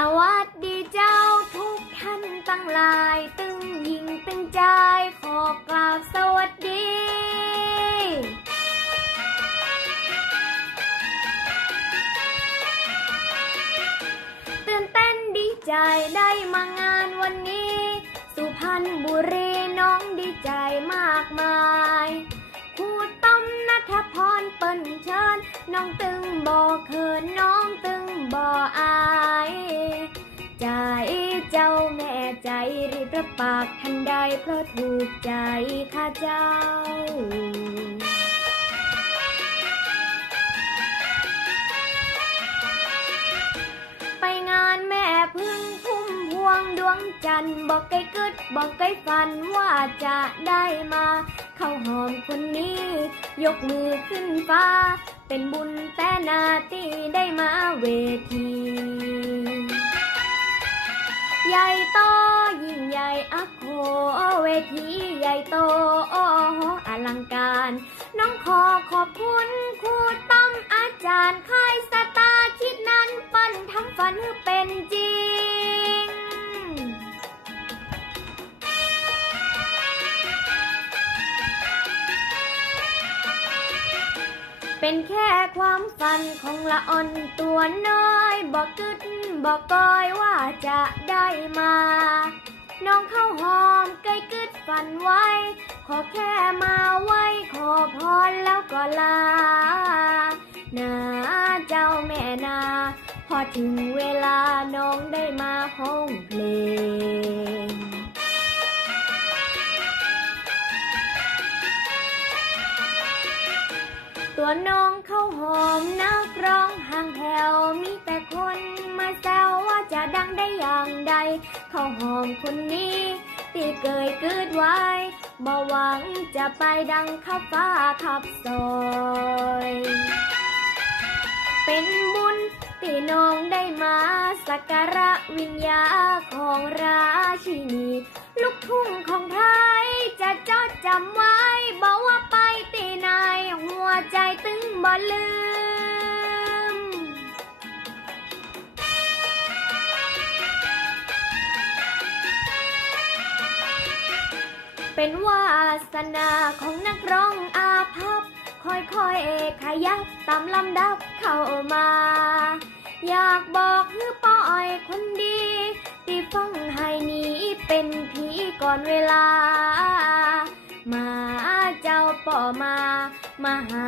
สวัสดีเจ้าทุกท่านตั้งหลาย ตึงยิงตึงใจขอกราบสวัสดีตื่นเต้นดีใจได้มางานวันนี้ สุพรรณบุรีน้องดีใจมากมายครูต้มนัทพรเปิ้นเชิญ น้องตึงบ่เขินน้องตึงบ่อาย ใจเจ้าแม่ใจรีบรับปากทันใดเพราะถูกใจข้าเจ้าไปงานแม่พึ่งพุ่มพวงดวงจันทร์บอกไกลกึดบอกไกลฝันว่าจะได้มาเข้าหอมคนนี้ ยกมือขึ้นฟ้า เป็นบุญแต่นาตีได้มาเวที หญ่โตยิ่งใหญ่อโคเวทีใหญ่โตโอ้โหอลังการ น้องขอขอบคุณครูต้อมอาจารย์ค่ายสตาคิดนั้นปั้นทำฝันให้เป็นจริง เป็นแค่ความฝันของละอ่อนตัวน้อยบอกกึด บอกกอยว่าจะได้มา น้องเข้าหอมใกล้กึดฝันไว้ ขอแค่มาไว้ ขอพรแล้วก็ลานาเจ้าแม่นา พอถึงเวลาน้องได้มาห้องเพลง ตัวน้องเข้าหอมนักร้องห่างแถวมีแต่คนมาแซวว่าจะดังได้อย่างใด เข้าหอมคนนี้ตีเกยเกิดไว้บ่หวังจะไปดังขับฟ้าขับซอยเป็นบุญที่น้องได้มาสักการะวิญญาของราชินี ลูกทุ่งของไทยจะจดจำไว้บอกว่า ใจตึงบ่ลืม เป็นวาสนาของนักร้องอาภัพ ค่อยๆขยับตามลำดับเข้ามา อยากบอกคือป้อยคนดีที่ฟังให้นี้เป็นผีก่อนเวลา มาเจ้าป่อมา มาหา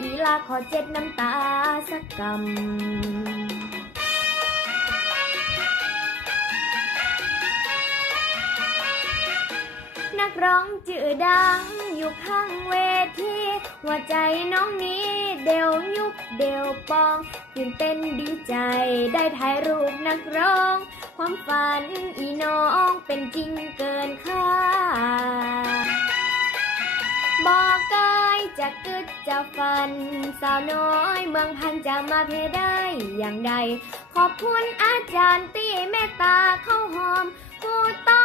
อีลาขอเจ็ดน้ำตาสักกำนักร้องจื่อดังอยู่ข้างเวทีหัวใจน้องนี้เดวยุบเดวปองตื่นเต้นดีใจได้ถ่ายรูปนักร้อง ความฝันอีน้องเป็นจริงเกินคาดบอก จะกึดจะฟัน สาวน้อยเมืองพันจะมาเพได้อย่างใด ขอบคุณอาจารย์ตีเมตตาเข้าหอมกูต้อ